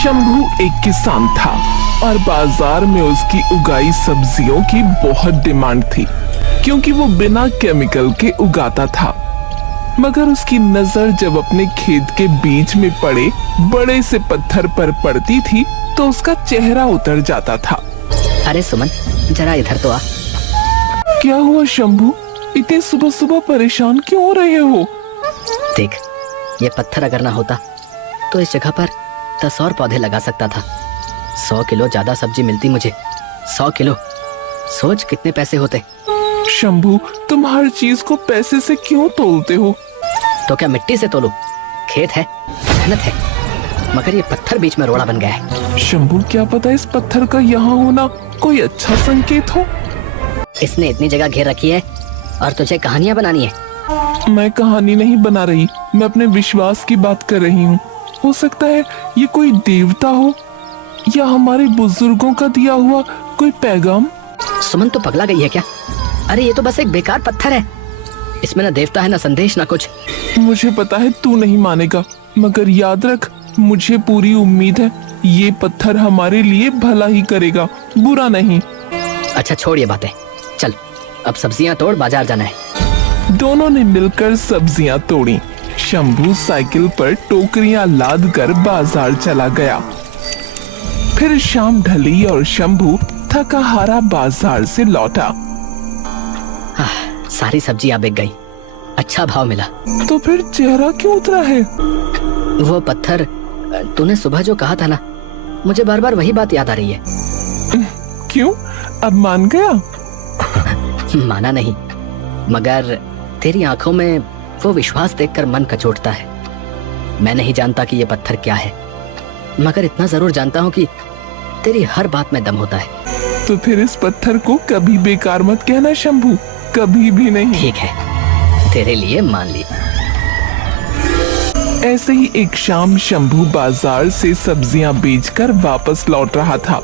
शंभू एक किसान था और बाजार में उसकी उगाई सब्जियों की बहुत डिमांड थी, क्योंकि वो बिना केमिकल के उगाता था। मगर उसकी नजर जब अपने खेत के बीच में पड़े बड़े से पत्थर पर पड़ती थी तो उसका चेहरा उतर जाता था। अरे सुमन, जरा इधर तो आ। क्या हुआ शंभू, इतने सुबह सुबह परेशान क्यों हो रहे हो? देख, ये पत्थर अगर ना होता तो इस जगह पर 10 और पौधे लगा सकता था। 100 किलो ज्यादा सब्जी मिलती मुझे। 100 किलो, सोच कितने पैसे होते। शंभू, तुम हर चीज को पैसे से क्यों तोलते हो? तो क्या मिट्टी से तोलूं? खेत है, मेहनत है, मगर ये पत्थर बीच में रोड़ा बन गया है। शंभू, क्या पता इस पत्थर का यहाँ होना कोई अच्छा संकेत हो। इसने इतनी जगह घेर रखी है और तुझे कहानियां बनानी है। मैं कहानी नहीं बना रही, मैं अपने विश्वास की बात कर रही हूँ। हो सकता है ये कोई देवता हो या हमारे बुजुर्गों का दिया हुआ कोई पैगाम। सुमन तो पगला गई है क्या? अरे ये तो बस एक बेकार पत्थर है, इसमें ना देवता है ना संदेश ना कुछ। मुझे पता है तू नहीं मानेगा, मगर याद रख, मुझे पूरी उम्मीद है ये पत्थर हमारे लिए भला ही करेगा, बुरा नहीं। अच्छा छोड़ ये बातें, चल अब सब्जियां तोड़, बाजार जाना है। दोनों ने मिलकर सब्जियां तोड़ी। शंभू साइकिल पर टोकरियां लाद कर बाजार चला गया। फिर शाम ढली और शंभू थका हारा बाजार से लौटा। सारी सब्जियां बिक गई, अच्छा भाव मिला। तो फिर चेहरा क्यों उतरा है? वो पत्थर, तूने सुबह जो कहा था ना, मुझे बार बार वही बात याद आ रही है। क्यों, अब मान गया? माना नहीं, मगर तेरी आंखों में वो विश्वास देखकर मन कचोटता है। मैं नहीं जानता कि ये पत्थर क्या है, मगर इतना जरूर जानता हूँ कि तेरी हर बात में दम होता है। तो फिर इस पत्थर को कभी बेकार मत कहना शंभू, कभी भी नहीं। ठीक है, तेरे लिए मान ली। ऐसे ही एक शाम शंभू बाजार से सब्जियां बेचकर वापस लौट रहा था।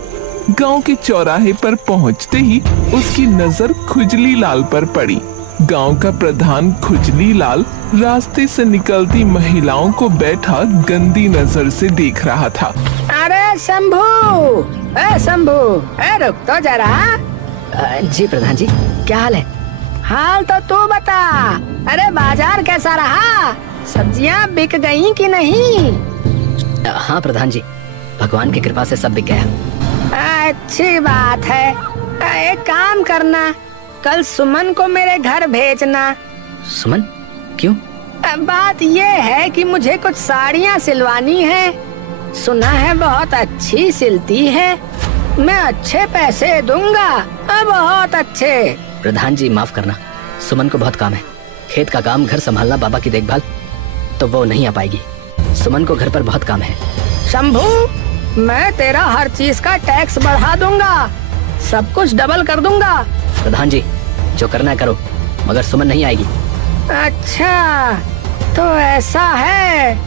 गांव के चौराहे पर पहुंचते ही उसकी नजर खुजली लाल पर पड़ी। गांव का प्रधान खुजली लाल रास्ते से निकलती महिलाओं को बैठा गंदी नजर से देख रहा था। अरे शंभू, शंभू, रुक तो जरा। जी प्रधान जी, क्या हाल है? हाल तो तू बता। अरे बाजार कैसा रहा? सब्जियां बिक गई कि नहीं? हाँ प्रधान जी, भगवान की कृपा से सब बिक गया। अच्छी बात है। एक काम करना, कल सुमन को मेरे घर भेजना। सुमन? क्यों? बात ये है कि मुझे कुछ साड़ियाँ सिलवानी है। सुना है बहुत अच्छी सिलती है। मैं अच्छे पैसे दूंगा, बहुत अच्छे। प्रधान जी माफ करना, सुमन को बहुत काम है। खेत का काम, घर संभालना, बाबा की देखभाल, तो वो नहीं आ पाएगी। सुमन को घर पर बहुत काम है। शंभू, मैं तेरा हर चीज का टैक्स बढ़ा दूंगा, सब कुछ डबल कर दूंगा। प्रधान जी, जो करना है करो, मगर सुमन नहीं आएगी। अच्छा, तो ऐसा है।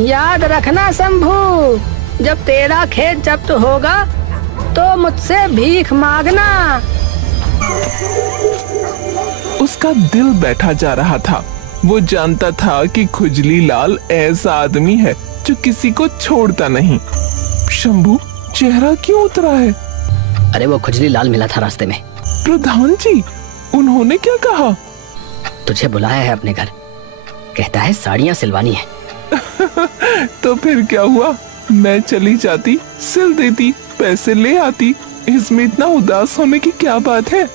याद रखना शंभू, जब तेरा खेत जब्त होगा तो मुझसे भीख मांगना। उसका दिल बैठा जा रहा था। वो जानता था कि खुजली लाल ऐसा आदमी है जो किसी को छोड़ता नहीं। शंभू, चेहरा क्यों उतरा है? अरे वो खुजली लाल मिला था रास्ते में। प्रधान जी, उन्होंने क्या कहा? तुझे बुलाया है अपने घर, कहता है साड़ियाँ सिलवानी है। तो फिर क्या हुआ? मैं चली जाती, सिल देती, पैसे ले आती। इसमें इतना उदास होने की क्या बात है?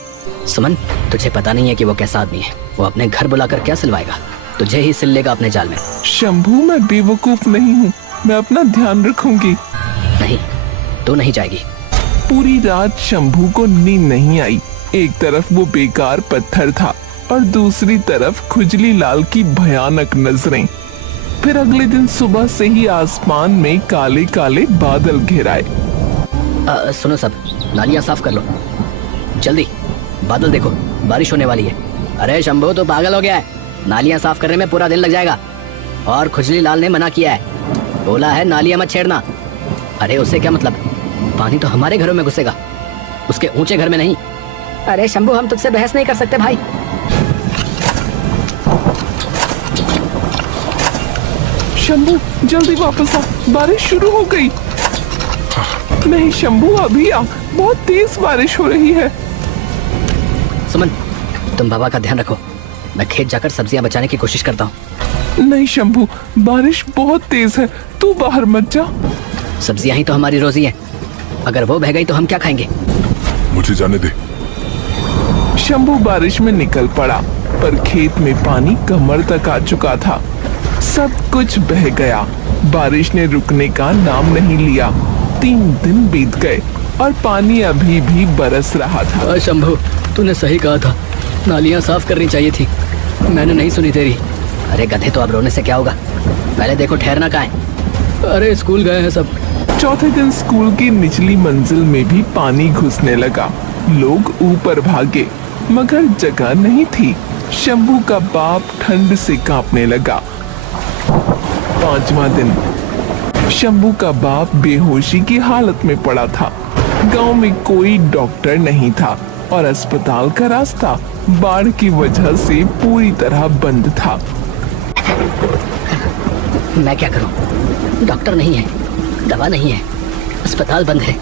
सुमन, तुझे पता नहीं है कि वो कैसा आदमी है। वो अपने घर बुलाकर क्या सिलवाएगा, तुझे ही सिल लेगा अपने जाल में। शंभू, मैं बेवकूफ नहीं हूँ, मैं अपना ध्यान रखूंगी। नहीं, तू नहीं जाएगी। पूरी रात शंभू को नींद नहीं आई। एक तरफ वो बेकार पत्थर था और दूसरी तरफ खुजली लाल की भयानक नजरें। फिर अगले दिन सुबह से ही आसमान में काले काले बादल घिराए। सुनो सब, नालियाँ साफ कर लो जल्दी। बादल देखो, बारिश होने वाली है। अरे शंभू, तो पागल हो गया है? नालियाँ साफ करने में पूरा दिन लग जाएगा। और खुजली लाल ने मना किया है, बोला है नालियाँ मत छेड़ना। अरे उससे क्या मतलब? पानी तो हमारे घरों में घुसेगा, उसके ऊंचे घर में नहीं। अरे शंभू, हम तुझसे बहस नहीं कर सकते भाई। शंभू, जल्दी वापस आ, बारिश शुरू हो गई। नहीं शंभू, अभी आ, बहुत तेज बारिश हो रही है। सुमन, तुम बाबा का ध्यान रखो, मैं खेत जाकर सब्जियां बचाने की कोशिश करता हूँ। नहीं शंभू, बारिश बहुत तेज है, तू बाहर मत जा। सब्जियां ही तो हमारी रोजी है, अगर वो बह गई तो हम क्या खाएंगे? मुझे जाने दे। शंभू बारिश में निकल पड़ा, पर खेत में पानी कमर तक आ चुका था। सब कुछ बह गया। बारिश ने रुकने का नाम नहीं लिया। 3 दिन बीत गए और पानी अभी भी बरस रहा था। शंभू, तूने सही कहा था, नालियां साफ करनी चाहिए थी, मैंने नहीं सुनी तेरी। अरे गधे, तो अब रोने से क्या होगा, पहले देखो ठहरना कहाँ है। अरे स्कूल गए हैं सब। चौथे दिन स्कूल की निचली मंजिल में भी पानी घुसने लगा। लोग ऊपर भागे, मगर जगह नहीं थी। शंभू का बाप ठंड से कांपने लगा। 5वां दिन, शंभू का बाप बेहोशी की हालत में पड़ा था। गांव में कोई डॉक्टर नहीं था और अस्पताल का रास्ता बाढ़ की वजह से पूरी तरह बंद था। मैं क्या करूं? डॉक्टर नहीं है, दवा नहीं है, अस्पताल बंद है।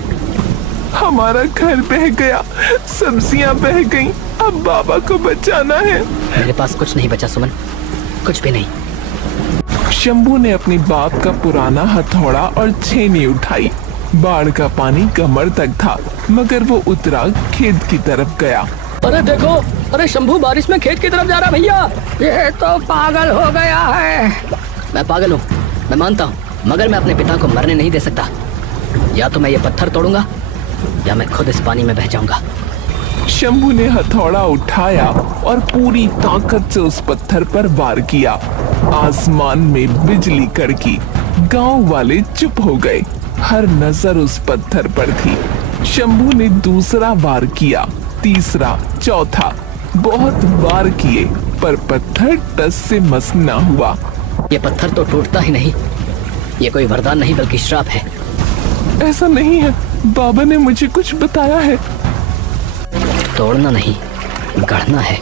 हमारा घर बह गया, सब्जियां बह गईं, अब बाबा को बचाना है। मेरे पास कुछ नहीं बचा सुमन, कुछ भी नहीं। शंभू ने अपने बाप का पुराना हथौड़ा और छेनी उठाई। बाढ़ का पानी कमर तक था, मगर वो उतरा खेत की तरफ गया। अरे देखो, अरे शंभू बारिश में खेत की तरफ जा रहा भैया। ये तो पागल हो गया है। मैं पागल हूँ, मैं मानता हूँ, मगर मैं अपने पिता को मरने नहीं दे सकता। या तो मैं ये पत्थर तोड़ूंगा या मैं खुद इस पानी में बह जाऊंगा। शंभू ने हथौड़ा उठाया और पूरी ताकत से उस पत्थर पर वार किया। आसमान में बिजली कड़की। गांव वाले चुप हो गए, हर नजर उस पत्थर पर थी। शंभू ने दूसरा वार किया, तीसरा, चौथा, बहुत वार किए, पर पत्थर टस से मस न हुआ। ये पत्थर तो टूटता ही नहीं, ये कोई वरदान नहीं बल्कि श्राप है। ऐसा नहीं है, बाबा ने मुझे कुछ बताया है। तोड़ना नहीं, गढ़ना है।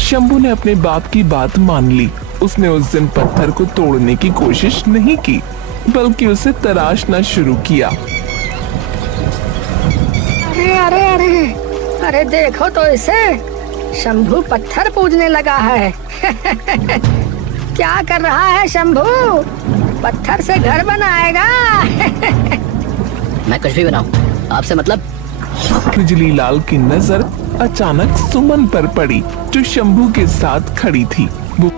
शंभू ने अपने बाप की बात मान ली। उसने उस दिन पत्थर को तोड़ने की कोशिश नहीं की, बल्कि उसे तराशना शुरू किया। अरे अरे अरे अरे देखो तो इसे, शंभू पत्थर पूजने लगा है। क्या कर रहा है शंभू? पत्थर से घर बनाएगा? मैं कुछ भी बनाऊं, आपसे मतलब? खुजली लाल की नजर अचानक सुमन पर पड़ी, जो शंभू के साथ खड़ी थी। वो